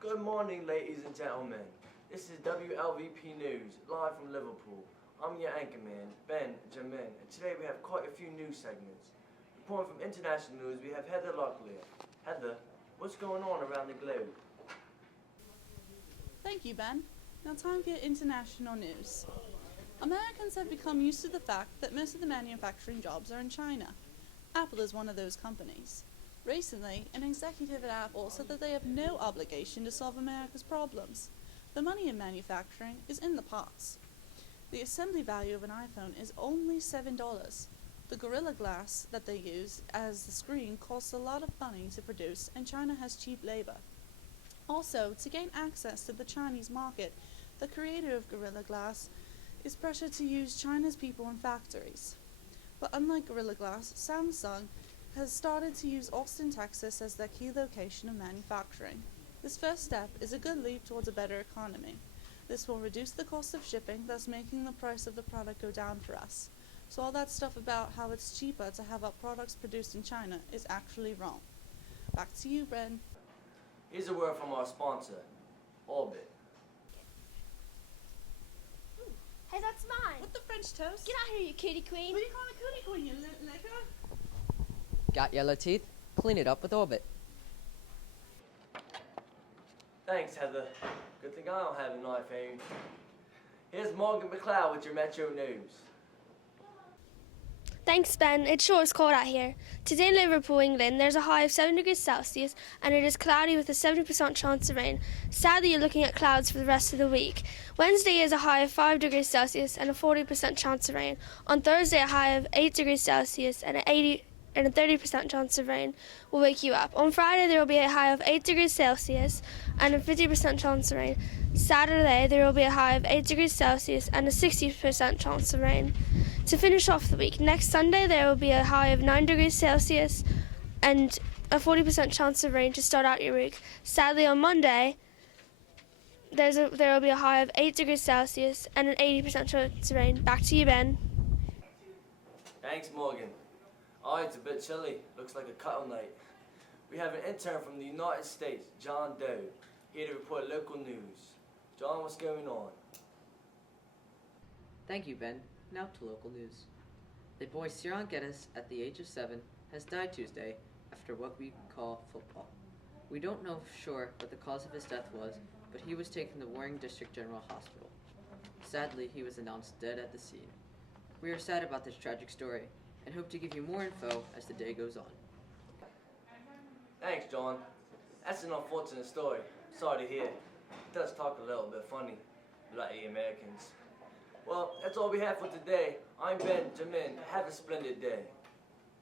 Good morning, ladies and gentlemen. This is WLVP News, live from Liverpool. I'm your anchorman, Ben Jamin, and today we have quite a few news segments. Reporting from international news, we have Heather Locklear. Heather, what's going on around the globe? Thank you, Ben. Now time for your international news. Americans have become used to the fact that most of the manufacturing jobs are in China. Apple is one of those companies. Recently, an executive at Apple said that they have no obligation to solve America's problems. The money in manufacturing is in the pots. The assembly value of an iPhone is only $7. The Gorilla Glass that they use as the screen costs a lot of money to produce, and China has cheap labor. Also, to gain access to the Chinese market, the creator of Gorilla Glass is pressured to use China's people in factories. But unlike Gorilla Glass, Samsung has started to use Austin, Texas as their key location of manufacturing. This first step is a good leap towards a better economy. This will reduce the cost of shipping, thus making the price of the product go down for us. So all that stuff about how it's cheaper to have our products produced in China is actually wrong. Back to you, Bren. Here's a word from our sponsor, Orbit. Hey, that's mine. What the French toast? Get out here, you kitty queen. What do you call a cootie queen, you licker? Got yellow teeth? Clean it up with Orbit. Thanks, Heather. Good thing I don't have an iPhone. Here's Morgan McLeod with your Metro News. Thanks, Ben. It sure is cold out here. Today in Liverpool, England, there's a high of 7 degrees Celsius and it is cloudy with a 70% chance of rain. Sadly, you're looking at clouds for the rest of the week. Wednesday is a high of 5 degrees Celsius and a 40% chance of rain. On Thursday, a high of 8 degrees Celsius and a 30% chance of rain will wake you up. On Friday, there will be a high of 8 degrees Celsius and a 50% chance of rain. Saturday, there will be a high of 8 degrees Celsius and a 60% chance of rain. To finish off the week, next Sunday, there will be a high of 9 degrees Celsius and a 40% chance of rain to start out your week. Sadly, on Monday, there will be a high of 8 degrees Celsius and an 80% chance of rain. Back to you, Ben. Thanks, Morgan. It's a bit chilly. Looks like a cuddle night. We have an intern from the United States, John Doe, here to report local news. John, what's going on? Thank you, Ben. Now to local news. The boy Ciaran Geddes, at the age of 7, has died Tuesday after what we call football. We don't know for sure what the cause of his death was, but he was taken to Warring District General Hospital. Sadly, he was announced dead at the scene. We are sad about this tragic story and hope to give you more info as the day goes on. Thanks, John. That's an unfortunate story. Sorry to hear. It does talk a little bit funny, bloody Americans. Well, that's all we have for today. I'm Ben Jamin. Have a splendid day.